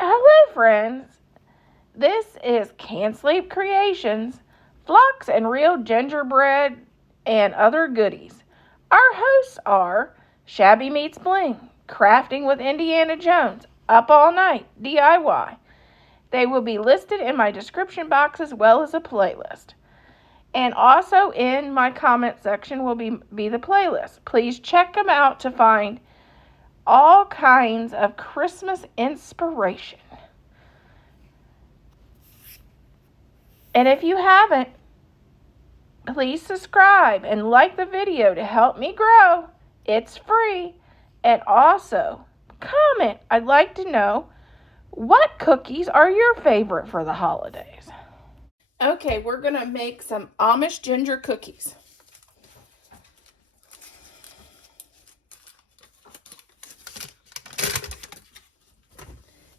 Hello, friends. This is Can Sleep Creations, Flocks and Real Gingerbread, and other goodies. Our hosts are Shabby Meets Bling, Crafting with Indiana Jones, Up All Night, DIY. They will be listed in my description box as well as a playlist. And also in my comment section will be the playlist. Please check them out to find all kinds of Christmas inspiration. And if you haven't, please subscribe and like the video to help me grow. It's free. And also, comment. I'd like to know, what cookies are your favorite for the holidays? Okay, we're going to make some Amish ginger cookies.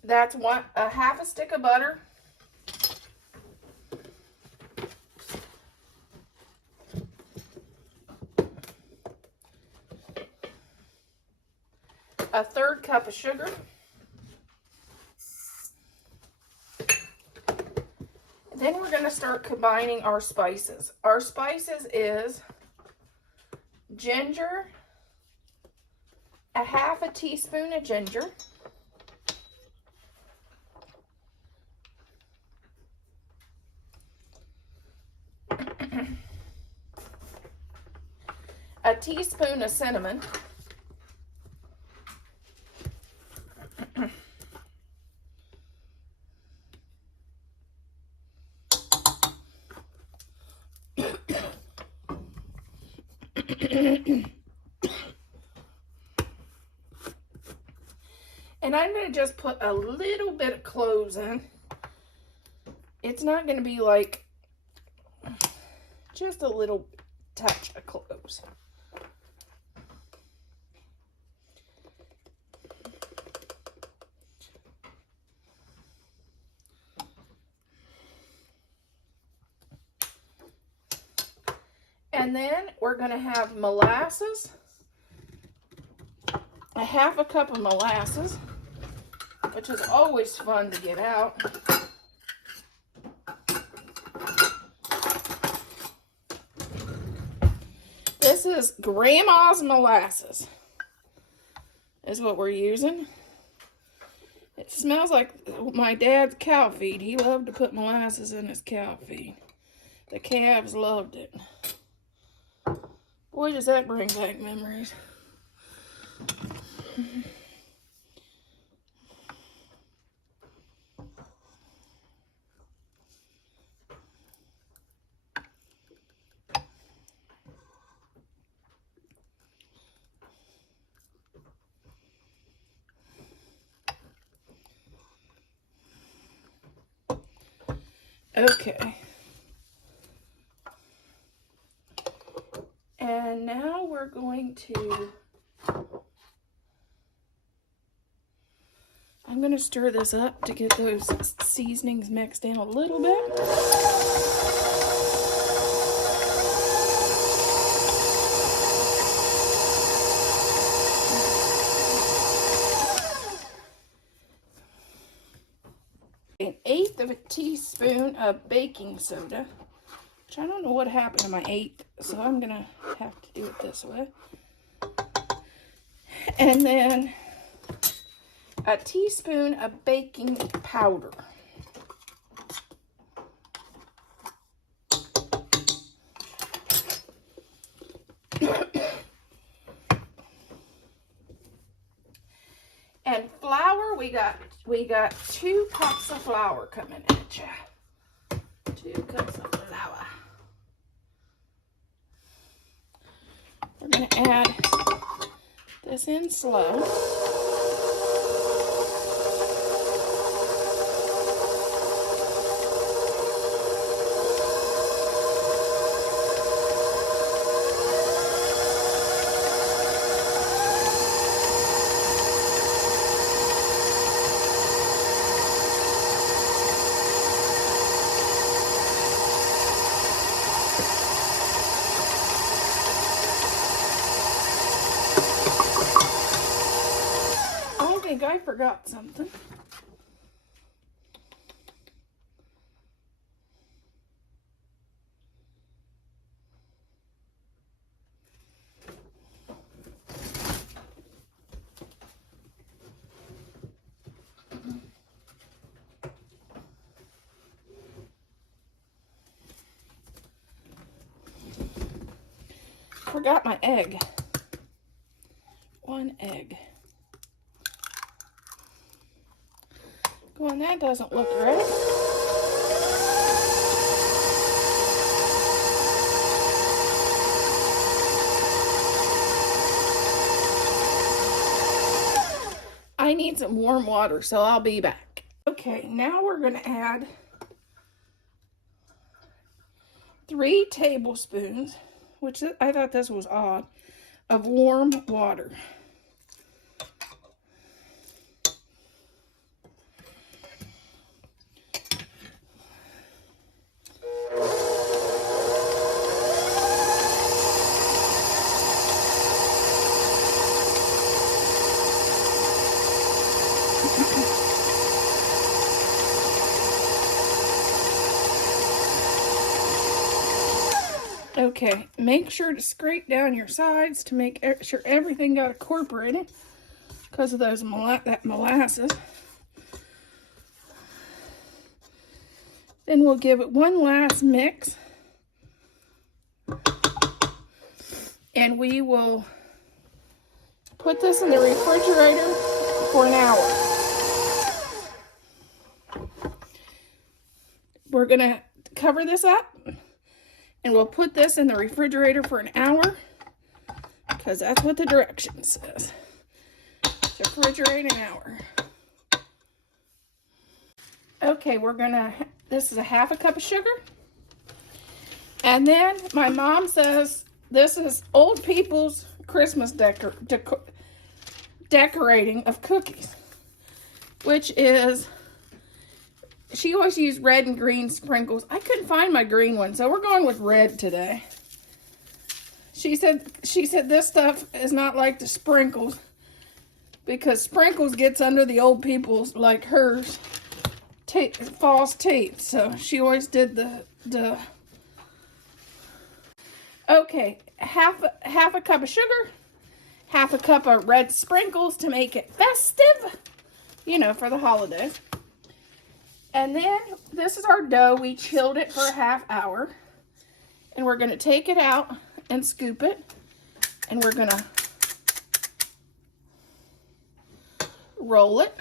That's half a stick of butter. A third cup of sugar. Then we're going to start combining our spices. Our spices is ginger, a half a teaspoon of ginger, a teaspoon of cinnamon, and I'm going to just put a little bit of cloves in. It's not going to be like just a little touch of cloves. And then we're going to have molasses, a half a cup of molasses, which is always fun to get out. This is Grandma's molasses, is what we're using. It smells like my dad's cow feed. He loved to put molasses in his cow feed. The calves loved it. Boy, does that bring back memories. Okay. And now we're going to, I'm going to stir this up to get those seasonings mixed in a little bit. An eighth of a teaspoon of baking soda, which I don't know what happened to my eighth, so I'm going to have to do it this way. And then a teaspoon of baking powder. And flour, we got 2 cups of flour coming at you. 2 cups of flour. We're going to add this in slow. I forgot something. Forgot my egg. 1 egg. Go on, that doesn't look right. I need some warm water, so I'll be back. Okay, now we're going to add 3 tablespoons, which I thought this was odd, of warm water. Okay, make sure to scrape down your sides to make sure everything got incorporated because of those that molasses. Then we'll give it one last mix. And we will put this in the refrigerator for an hour. We're going to cover this up. And we'll put this in the refrigerator for an hour because that's what the direction says. Refrigerate an hour. Okay, this is a 1/2 cup of sugar. And then my mom says this is old people's Christmas decorating of cookies, which is, she always used red and green sprinkles. I couldn't find my green one, so we're going with red today. She said this stuff is not like the sprinkles because sprinkles gets under the old people's, like hers, false teeth. So she always did the okay, half a cup of sugar, 1/2 cup of red sprinkles to make it festive, for the holidays. And then this is our dough. We chilled it for a 1/2 hour. And we're going to take it out and scoop it. And we're going to roll it.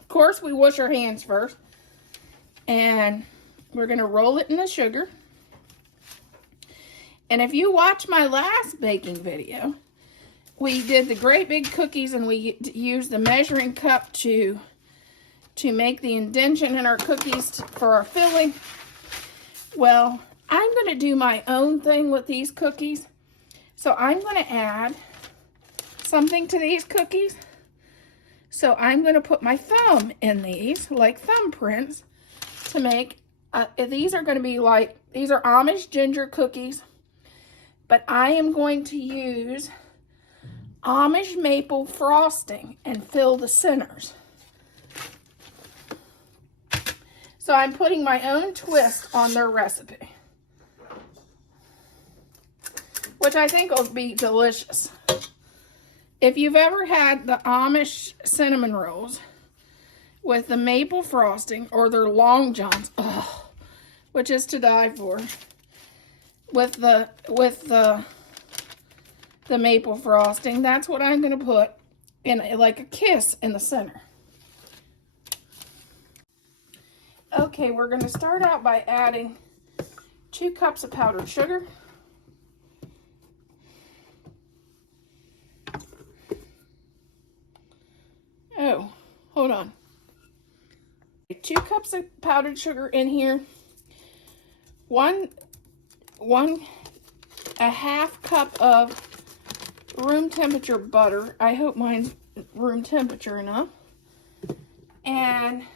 Of course, we wash our hands first. And we're going to roll it in the sugar. And if you watch my last baking video, we did the great big cookies and we used the measuring cup to make the indentation in our cookies for our filling. Well, I'm going to do my own thing with these cookies. So I'm going to add something to these cookies. So I'm going to put my thumb in these, like thumbprints, to make, these are going to be like, these are Amish ginger cookies. But I am going to use Amish maple frosting and fill the centers. So I'm putting my own twist on their recipe, which I think will be delicious. If you've ever had the Amish cinnamon rolls with the maple frosting or their long johns, which is to die for, with the maple frosting, that's what I'm going to put in like a kiss in the center. Okay, we're going to start out by adding 2 cups of powdered sugar. Oh, hold on. 2 cups of powdered sugar in here. A 1/2 cup of room temperature butter. I hope mine's room temperature enough. And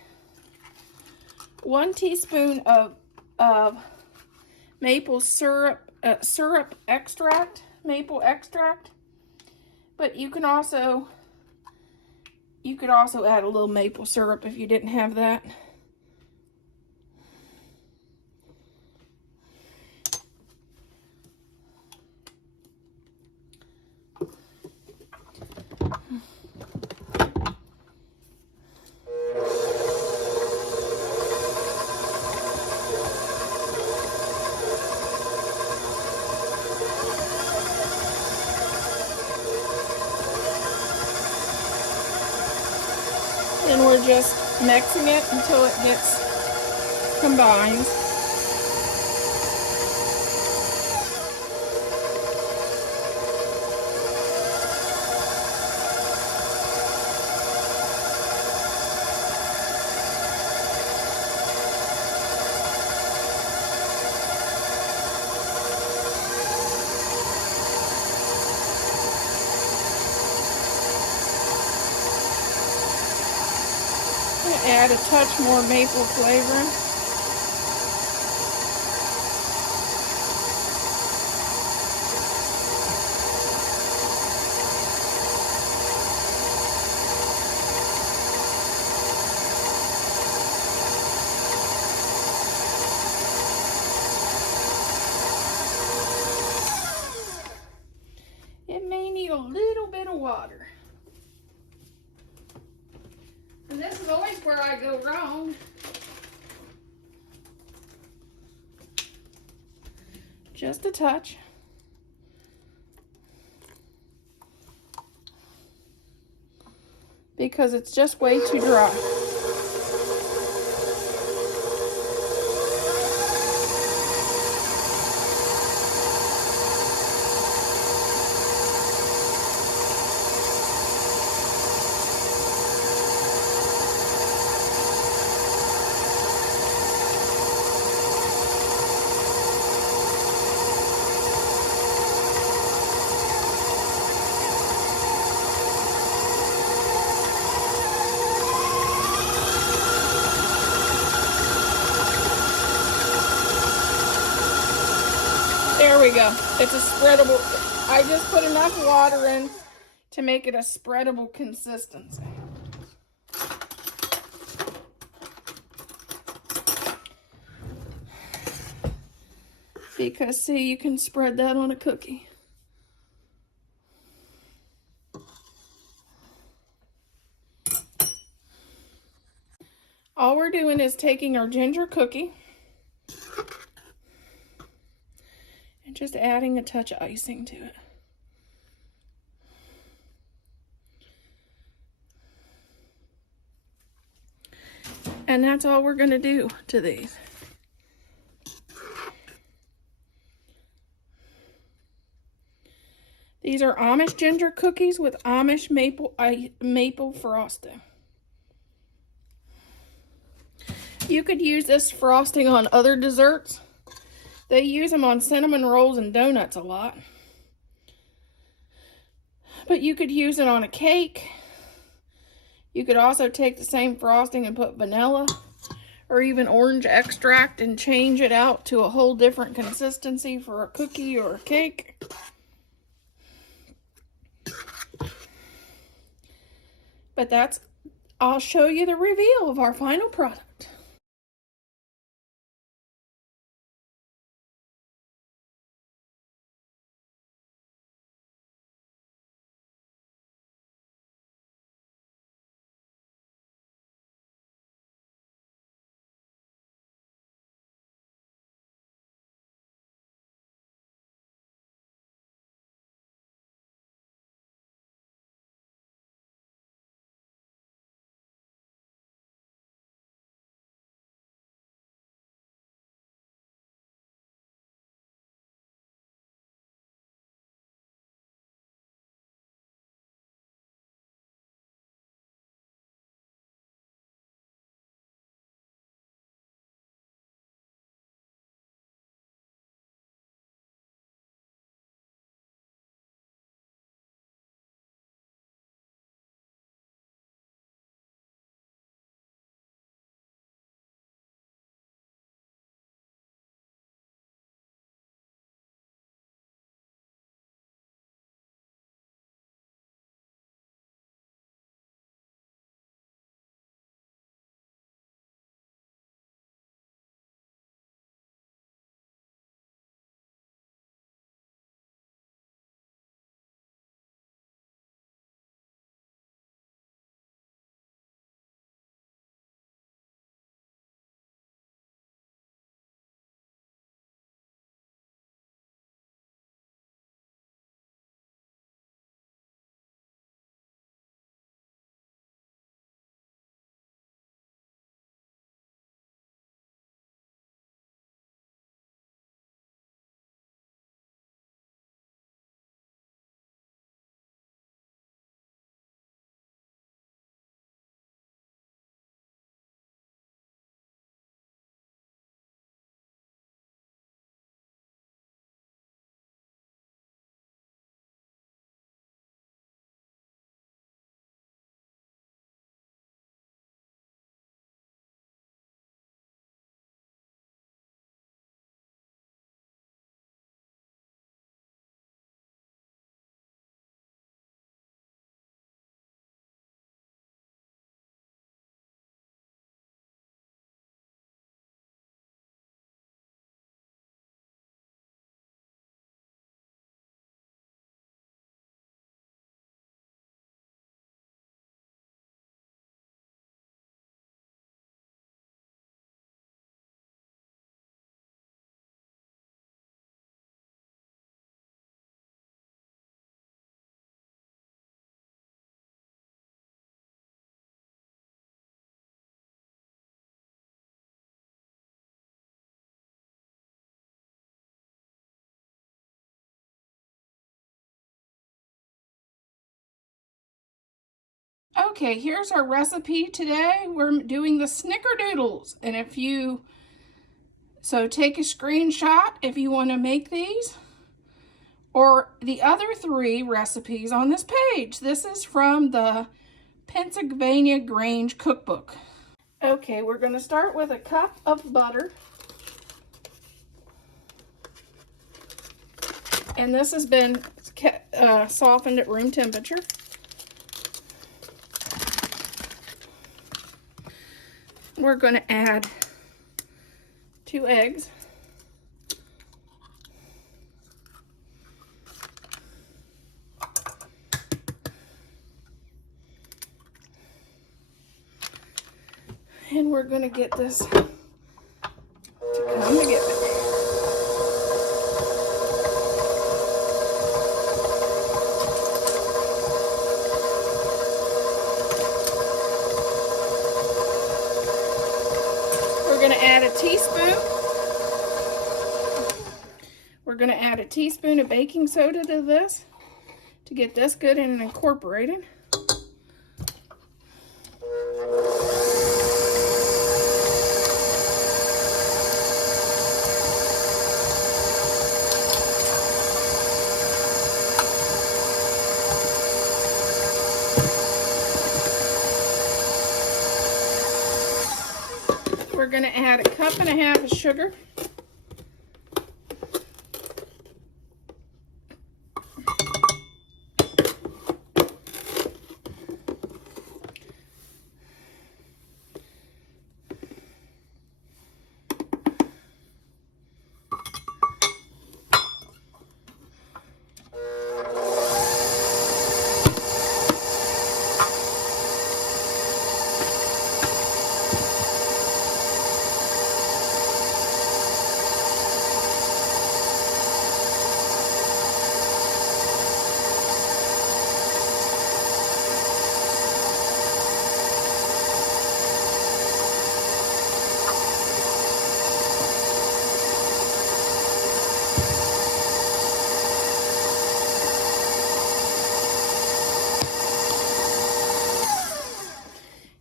1 teaspoon of maple syrup, maple extract. But you could also add a little maple syrup if you didn't have that. and we're just mixing it until it gets combined. Add a touch more maple flavoring. It may need a little bit of water. And this is always where I go wrong. Just a touch. Because it's just way too dry. There we go. It's a spreadable. I just put enough water in to make it a spreadable consistency. Because see, you can spread that on a cookie. All we're doing is taking our ginger cookie and just adding a touch of icing to it. And that's all we're going to do to these. These are Amish ginger cookies with Amish maple frosting. You could use this frosting on other desserts. They use them on cinnamon rolls and donuts a lot. But you could use it on a cake. You could also take the same frosting and put vanilla or even orange extract and change it out to a whole different consistency for a cookie or a cake. But I'll show you the reveal of our final product. Okay, here's our recipe today. We're doing the snickerdoodles. And take a screenshot if you want to make these, or the other 3 recipes on this page. This is from the Pennsylvania Grange cookbook. Okay, we're going to start with a cup of butter. And this has been softened at room temperature. We're going to add 2 eggs. And we're going to get this to come together. We're going to add a teaspoon. We're going to add a teaspoon of baking soda to this to get this good and incorporated. We're going to add 1.5 cups of sugar.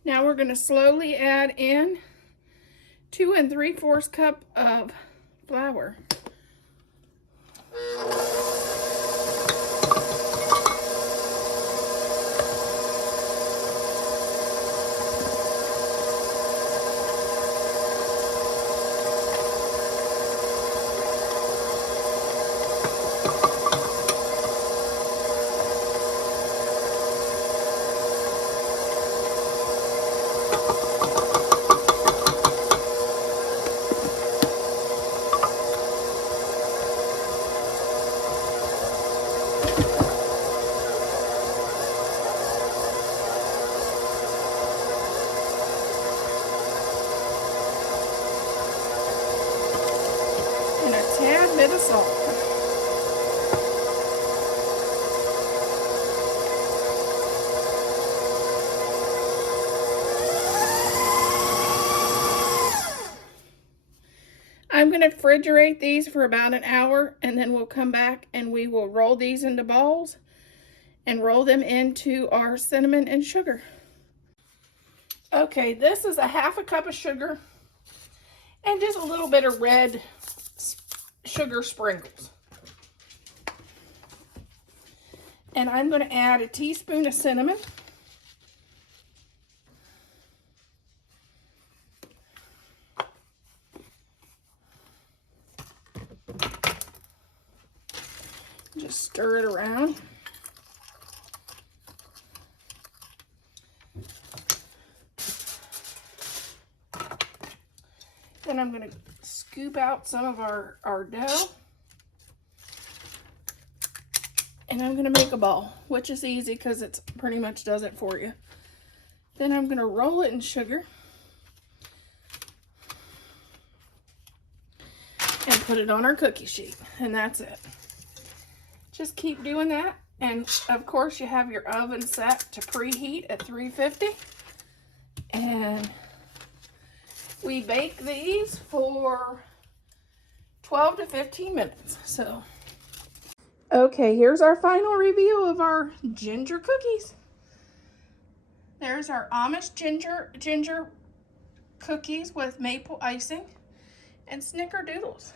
Now we're going to slowly add in 2 3/4 cups of flour. And a tad bit of salt. I'm going to refrigerate these for about an hour, and then we'll come back and we will roll these into balls and roll them into our cinnamon and sugar. Okay, this is 1/2 cup of sugar and just a little bit of red sugar sprinkles. And I'm going to add a teaspoon of cinnamon. Just stir it around. Then I'm going to scoop out some of our dough. And I'm going to make a ball, which is easy because it pretty much does it for you. Then I'm going to roll it in sugar and put it on our cookie sheet. And that's it. Just keep doing that. And of course you have your oven set to preheat at 350. And we bake these for 12 to 15 minutes. So, okay, here's our final review of our ginger cookies. There's our Amish ginger cookies with maple icing and snickerdoodles.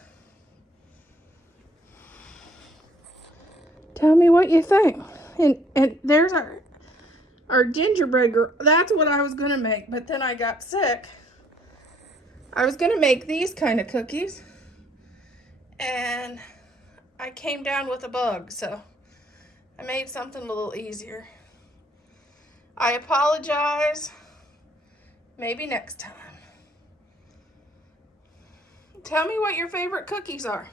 Tell me what you think. And there's our gingerbread girl. That's what I was gonna make, but then I got sick. I was gonna make these kind of cookies, and I came down with a bug, so I made something a little easier. I apologize. Maybe next time. Tell me what your favorite cookies are.